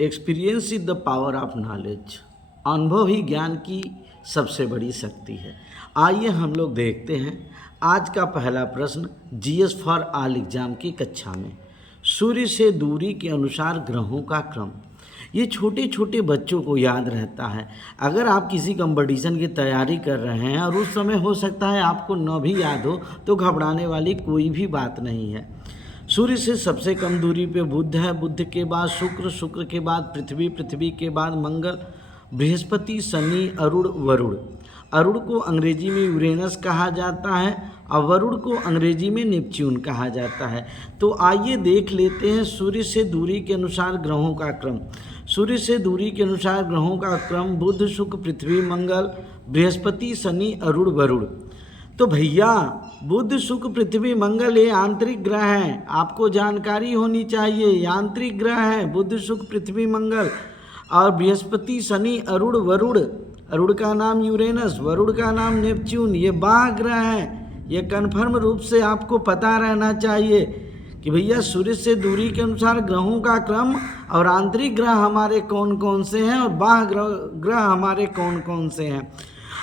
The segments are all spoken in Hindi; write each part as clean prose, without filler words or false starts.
Experience is the power of knowledge. अनुभव ही ज्ञान की सबसे बड़ी शक्ति है। आइए हम लोग देखते हैं आज का पहला प्रश्न जीएस फॉर ऑल एग्जाम की कक्षा में। सूर्य से दूरी के अनुसार ग्रहों का क्रम। ये छोटे छोटे बच्चों को याद रहता है। अगर आप किसी कंपटीशन की तैयारी कर रहे हैं और उस समय हो सकता है आपको न भी याद हो, तो घबराने वाली कोई भी बात नहीं है। सूर्य से सबसे कम दूरी पे बुध है, बुध के बाद शुक्र, शुक्र के बाद पृथ्वी, पृथ्वी के बाद मंगल, बृहस्पति, शनि, अरुण, वरुण। अरुण को अंग्रेजी में यूरेनस कहा जाता है और वरुण को अंग्रेजी में नेपच्यून कहा जाता है। तो आइए देख लेते हैं सूर्य से दूरी के अनुसार ग्रहों का क्रम। सूर्य से दूरी के अनुसार ग्रहों का क्रम बुध, शुक्र, पृथ्वी, मंगल, बृहस्पति, शनि, अरुण, वरुण। तो भैया बुध, शुक्र, पृथ्वी, मंगल ये आंतरिक ग्रह हैं, आपको जानकारी होनी चाहिए। ये आंतरिक ग्रह हैं बुध, शुक्र, पृथ्वी, मंगल। और बृहस्पति, शनि, अरुण, वरुण। अरुण का नाम यूरेनस, वरुण का नाम नेपच्यून। ये बाह्य ग्रह हैं। ये कन्फर्म रूप से आपको पता रहना चाहिए कि भैया सूर्य से दूरी के अनुसार ग्रहों का क्रम और आंतरिक ग्रह हमारे कौन कौन से हैं और बाह्य ग्रह हमारे कौन कौन से हैं।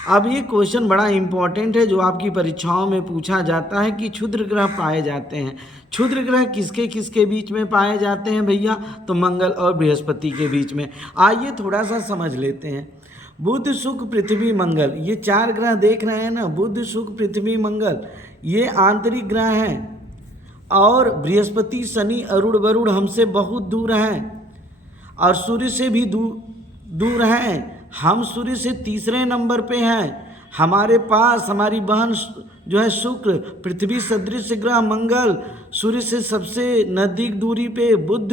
अब ये क्वेश्चन बड़ा इंपॉर्टेंट है जो आपकी परीक्षाओं में पूछा जाता है कि क्षुद्र ग्रह पाए जाते हैं। क्षुद्र ग्रह किसके किसके बीच में पाए जाते हैं भैया? तो मंगल और बृहस्पति के बीच में। आइए थोड़ा सा समझ लेते हैं। बुध, शुक्र, पृथ्वी, मंगल, ये चार ग्रह देख रहे हैं ना, बुध, शुक्र, पृथ्वी, मंगल, ये आंतरिक ग्रह हैं। और बृहस्पति, शनि, अरुण, वरुण हमसे बहुत दूर हैं और सूर्य से भी दूर हैं। हम सूर्य से तीसरे नंबर पे हैं। हमारे पास हमारी बहन जो है शुक्र, पृथ्वी सदृश ग्रह मंगल, सूर्य से सबसे नज़दीक दूरी पे बुध,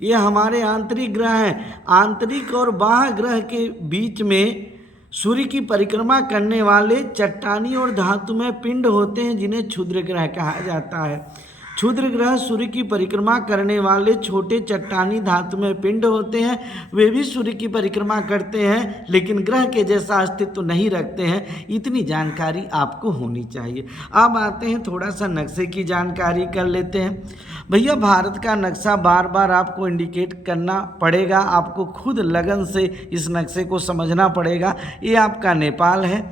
ये हमारे आंतरिक ग्रह हैं। आंतरिक और बाह्य ग्रह के बीच में सूर्य की परिक्रमा करने वाले चट्टानी और धातुमय पिंड होते हैं जिन्हें क्षुद्र ग्रह कहा जाता है। क्षुद्र ग्रह सूर्य की परिक्रमा करने वाले छोटे चट्टानी धातुमय पिंड होते हैं। वे भी सूर्य की परिक्रमा करते हैं लेकिन ग्रह के जैसा अस्तित्व नहीं रखते हैं। इतनी जानकारी आपको होनी चाहिए। अब आते हैं थोड़ा सा नक्शे की जानकारी कर लेते हैं। भैया भारत का नक्शा बार बार आपको इंडिकेट करना पड़ेगा, आपको खुद लगन से इस नक्शे को समझना पड़ेगा। ये आपका नेपाल है,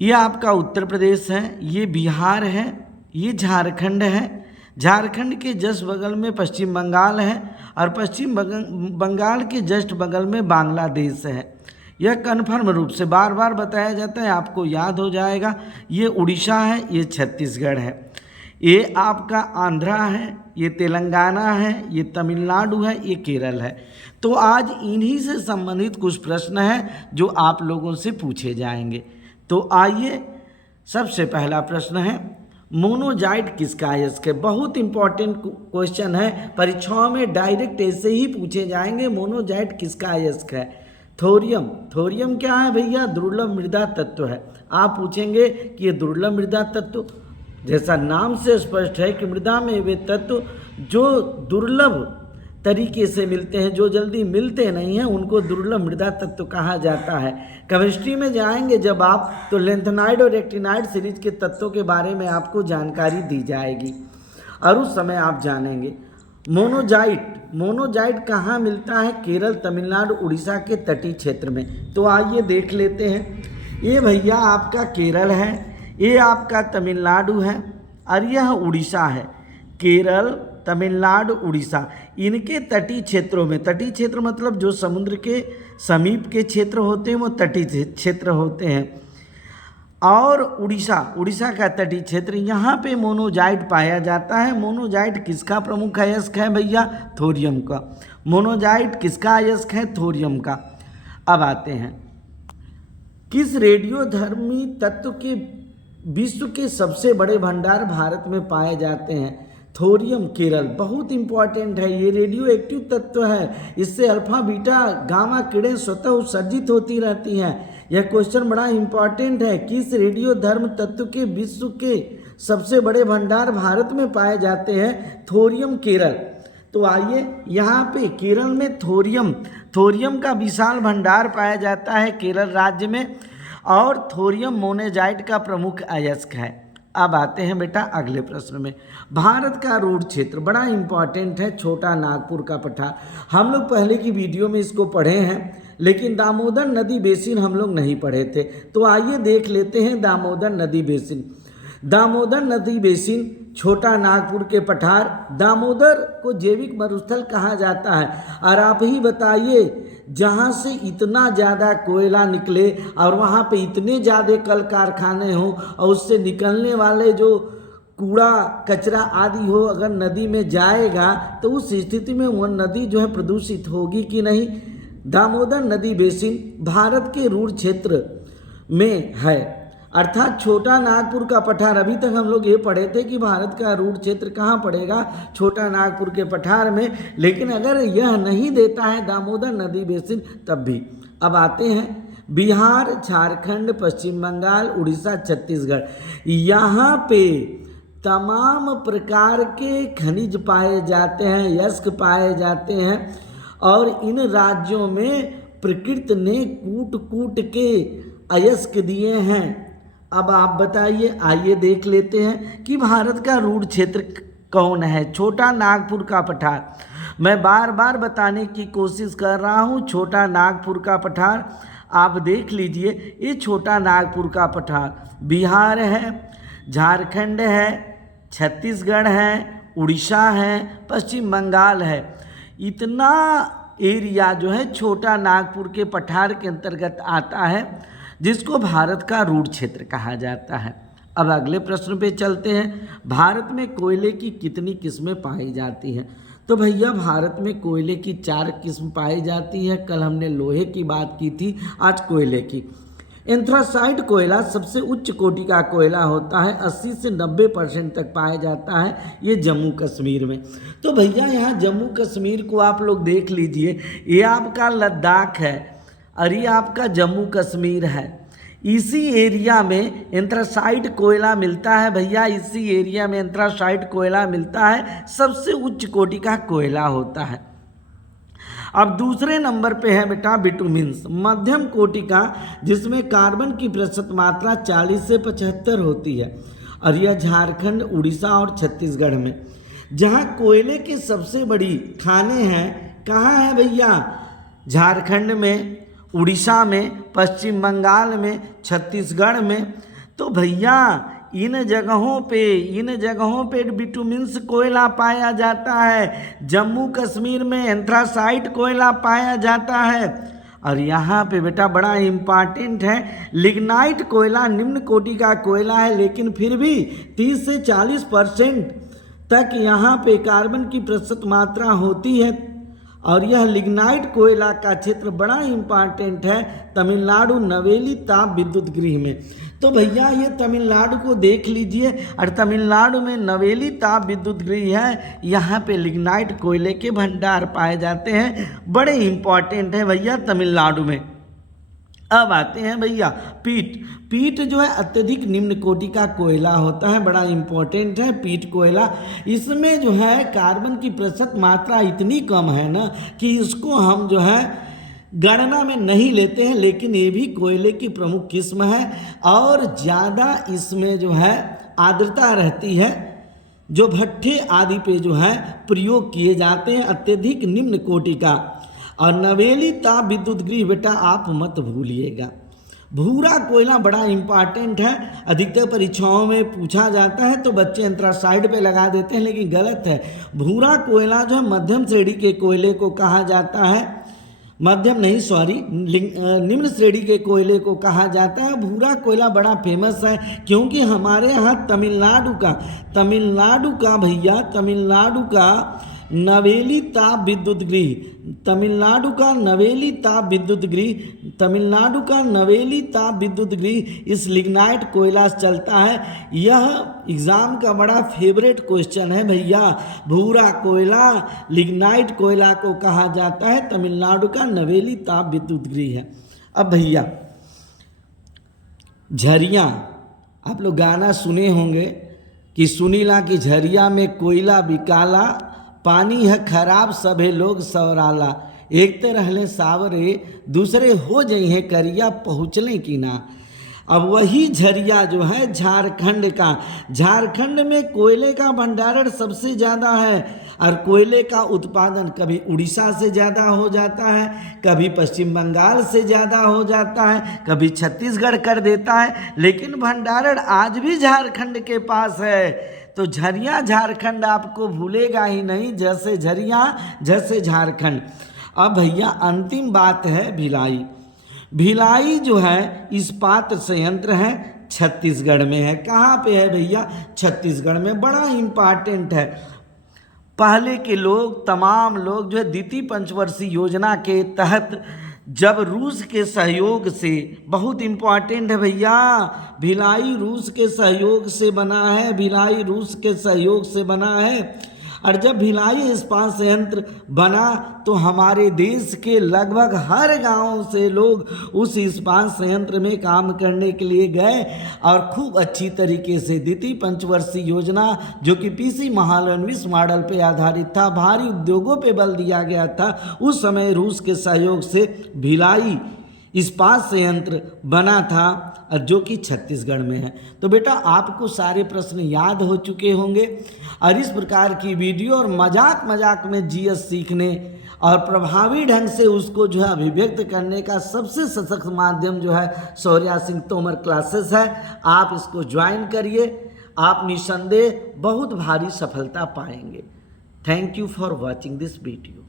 ये आपका उत्तर प्रदेश है, ये बिहार है, ये झारखंड है। झारखंड के जस्ट बगल में पश्चिम बंगाल है और पश्चिम बंगाल के जस्ट बगल में बांग्लादेश है। यह कन्फर्म रूप से बार बार बताया जाता है, आपको याद हो जाएगा। ये उड़ीसा है, ये छत्तीसगढ़ है, ये आपका आंध्रा है, ये तेलंगाना है, ये तमिलनाडु है, ये केरल है। तो आज इन्हीं से संबंधित कुछ प्रश्न हैं जो आप लोगों से पूछे जाएंगे। तो आइए, सबसे पहला प्रश्न है मोनोजाइट किसका अयस्क है? बहुत इंपॉर्टेंट क्वेश्चन है, परीक्षाओं में डायरेक्ट ऐसे ही पूछे जाएंगे। मोनोजाइट किसका अयस्क है? थोरियम। थोरियम क्या है भैया? दुर्लभ मृदा तत्व है। आप पूछेंगे कि ये दुर्लभ मृदा तत्व, जैसा नाम से स्पष्ट है कि मृदा में वे तत्व जो दुर्लभ तरीके से मिलते हैं, जो जल्दी मिलते नहीं हैं, उनको दुर्लभ मृदा तत्व कहा जाता है। केमिस्ट्री में जाएंगे जब आप, तो लेंथेनाइड और एक्टिनाइड सीरीज के तत्वों के बारे में आपको जानकारी दी जाएगी और उस समय आप जानेंगे। मोनोजाइट कहाँ मिलता है? केरल, तमिलनाडु, उड़ीसा के तटीय क्षेत्र में। तो आइए देख लेते हैं। ये भैया आपका केरल है, ये आपका तमिलनाडु है और यह उड़ीसा है। केरल, तमिलनाडु, उड़ीसा, इनके तटीय क्षेत्रों में, तटीय क्षेत्र मतलब जो समुद्र के समीप के क्षेत्र होते हैं वो तटीय क्षेत्र होते हैं। और उड़ीसा का तटीय क्षेत्र, यहाँ पे मोनोजाइट पाया जाता है। मोनोजाइट किसका प्रमुख अयस्क है भैया? थोरियम का। मोनोजाइट किसका अयस्क है? थोरियम का। अब आते हैं, किस रेडियोधर्मी तत्व के विश्व के सबसे बड़े भंडार भारत में पाए जाते हैं? थोरियम, केरल। बहुत इंपॉर्टेंट है, ये रेडियो एक्टिव तत्व है। इससे अल्फा, बीटा, गामा किरणें स्वतः उत्सर्जित होती रहती हैं। यह क्वेश्चन बड़ा इंपॉर्टेंट है। किस रेडियो धर्म तत्व के विश्व के सबसे बड़े भंडार भारत में पाए जाते हैं? थोरियम, केरल। तो आइए, यहाँ पे केरल में थोरियम का विशाल भंडार पाया जाता है केरल राज्य में। और थोरियम मोनोजाइट का प्रमुख अयस्क है। अब आते हैं बेटा अगले प्रश्न में। भारत का रूट क्षेत्र बड़ा इंपॉर्टेंट है, छोटा नागपुर का पठार। हम लोग पहले की वीडियो में इसको पढ़े हैं, लेकिन दामोदर नदी बेसिन हम लोग नहीं पढ़े थे। तो आइए देख लेते हैं दामोदर नदी बेसिन। दामोदर नदी बेसिन, छोटा नागपुर के पठार। दामोदर को जैविक मरुस्थल कहा जाता है। और आप ही बताइए, जहाँ से इतना ज़्यादा कोयला निकले और वहाँ पे इतने ज़्यादा कल कारखाने हों और उससे निकलने वाले जो कूड़ा कचरा आदि हो, अगर नदी में जाएगा तो उस स्थिति में वह नदी जो है प्रदूषित होगी कि नहीं। दामोदर नदी बेसिन भारत के रूट क्षेत्र में है, अर्थात छोटा नागपुर का पठार। अभी तक हम लोग ये पढ़े थे कि भारत का रूट क्षेत्र कहाँ पड़ेगा, छोटा नागपुर के पठार में, लेकिन अगर यह नहीं देता है दामोदर नदी बेसिन तब भी। अब आते हैं बिहार, झारखंड, पश्चिम बंगाल, उड़ीसा, छत्तीसगढ़। यहाँ पे तमाम प्रकार के खनिज पाए जाते हैं, यस्क पाए जाते हैं, और इन राज्यों में प्रकृति ने कूट कूट के अयस्क दिए हैं। अब आप बताइए, आइए देख लेते हैं कि भारत का रूट क्षेत्र कौन है। छोटा नागपुर का पठार, मैं बार बार बताने की कोशिश कर रहा हूँ, छोटा नागपुर का पठार। आप देख लीजिए, ये छोटा नागपुर का पठार बिहार है, झारखंड है, छत्तीसगढ़ है, उड़ीसा है, पश्चिम बंगाल है। इतना एरिया जो है छोटा नागपुर के पठार के अंतर्गत आता है, जिसको भारत का रूट क्षेत्र कहा जाता है। अब अगले प्रश्न पे चलते हैं। भारत में कोयले की कितनी किस्में पाई जाती हैं? तो भैया भारत में कोयले की 4 किस्म पाई जाती है। कल हमने लोहे की बात की थी, आज कोयले की। एंथ्रासाइट कोयला सबसे उच्च कोटि का कोयला होता है, 80 से 90% तक पाया जाता है, ये जम्मू कश्मीर में। तो भैया यहाँ जम्मू कश्मीर को आप लोग देख लीजिए, ये आपका लद्दाख है और ये आपका जम्मू कश्मीर है। इसी एरिया में एंथ्रासाइट कोयला मिलता है भैया, इसी एरिया में एंथ्रासाइट कोयला मिलता है, सबसे उच्च कोटि का कोयला होता है। अब दूसरे नंबर पे है बेटा बिटुमिन्स, मध्यम कोटि का, जिसमें कार्बन की प्रतिशत मात्रा 40 से 75 होती है, और यह झारखंड, उड़ीसा और छत्तीसगढ़ में। जहाँ कोयले की सबसे बड़ी खानें हैं, कहाँ है भैया? झारखंड में, उड़ीसा में, पश्चिम बंगाल में, छत्तीसगढ़ में। तो भैया इन जगहों पे बिटुमिन्स कोयला पाया जाता है। जम्मू कश्मीर में एंथ्रासाइट कोयला पाया जाता है, और यहाँ पे बेटा बड़ा इम्पॉर्टेंट है, लिग्नाइट कोयला निम्न कोटि का कोयला है, लेकिन फिर भी 30 से 40% तक यहाँ पे कार्बन की प्रतिशत मात्रा होती है। और यह लिग्नाइट कोयला का क्षेत्र बड़ा इम्पॉर्टेंट है तमिलनाडु नवेली ताप विद्युत गृह में। तो भैया ये तमिलनाडु को देख लीजिए, और तमिलनाडु में नवेली ताप विद्युत गृह है, यहाँ पे लिग्नाइट कोयले के भंडार पाए जाते हैं, बड़े इम्पॉर्टेंट है भैया तमिलनाडु में। अब आते हैं भैया पीट जो है अत्यधिक निम्न कोटि का कोयला होता है, बड़ा इम्पोर्टेंट है पीट कोयला। इसमें जो है कार्बन की प्रतिशत मात्रा इतनी कम है ना कि इसको हम जो है गणना में नहीं लेते हैं, लेकिन ये भी कोयले की प्रमुख किस्म है, और ज़्यादा इसमें जो है आर्द्रता रहती है, जो भट्ठे आदि पे जो है प्रयोग किए जाते हैं, अत्यधिक निम्न कोटि का। और नवेली ताप विद्युत गृह बेटा आप मत भूलिएगा। भूरा कोयला बड़ा इम्पॉर्टेंट है, अधिकतर परीक्षाओं में पूछा जाता है तो बच्चे एंथ्रासाइड पे लगा देते हैं, लेकिन गलत है। भूरा कोयला जो है मध्यम श्रेणी के कोयले को कहा जाता है, निम्न श्रेणी के कोयले को कहा जाता है। भूरा कोयला बड़ा फेमस है, क्योंकि हमारे यहाँ तमिलनाडु का नवेली ताप विद्युत गृह इस लिग्नाइट कोयला से चलता है। यह एग्जाम का बड़ा फेवरेट क्वेश्चन है भैया। भूरा कोयला लिग्नाइट कोयला को कहा जाता है, तमिलनाडु का नवेली ताप विद्युत गृह है। अब भैया झरिया, आप लोग गाना सुने होंगे कि सुनीला की झरिया में कोयला बिकाला, पानी है खराब सभे लोग सवराला, एक तो रहले सावरे दूसरे हो जइहे करिया पहुँचले कि ना। अब वही झरिया जो है झारखंड का, झारखंड में कोयले का भंडारण सबसे ज़्यादा है और कोयले का उत्पादन कभी उड़ीसा से ज़्यादा हो जाता है, कभी पश्चिम बंगाल से ज़्यादा हो जाता है, कभी छत्तीसगढ़ कर देता है, लेकिन भंडारण आज भी झारखंड के पास है। तो झरिया झारखंड आपको भूलेगा ही नहीं, जैसे झरिया जैसे झारखंड। अब भैया अंतिम बात है भिलाई। भिलाई जो है इस्पात संयंत्र है, छत्तीसगढ़ में है। कहाँ पे है भैया? छत्तीसगढ़ में। बड़ा इम्पॉर्टेंट है। पहले के लोग, तमाम लोग जो है द्वितीय पंचवर्षीय योजना के तहत जब रूस के सहयोग से, बहुत इम्पॉर्टेंट है भैया, भिलाई रूस के सहयोग से बना है, भिलाई रूस के सहयोग से बना है। और जब भिलाई इस्पात संयंत्र बना तो हमारे देश के लगभग हर गांव से लोग उस इस्पात संयंत्र में काम करने के लिए गए और खूब अच्छी तरीके से द्वितीय पंचवर्षीय योजना, जो कि पीसी महालनोबिस मॉडल पे आधारित था, भारी उद्योगों पे बल दिया गया था, उस समय रूस के सहयोग से भिलाई इस्पात संयंत्र बना था, जो कि छत्तीसगढ़ में है। तो बेटा आपको सारे प्रश्न याद हो चुके होंगे और इस प्रकार की वीडियो और मजाक मजाक में जीएस सीखने और प्रभावी ढंग से उसको जो है अभिव्यक्त करने का सबसे सशक्त माध्यम जो है शौर्या सिंह तोमर क्लासेस है। आप इसको ज्वाइन करिए, आप निसंदेह बहुत भारी सफलता पाएंगे। Thank you for watching this video.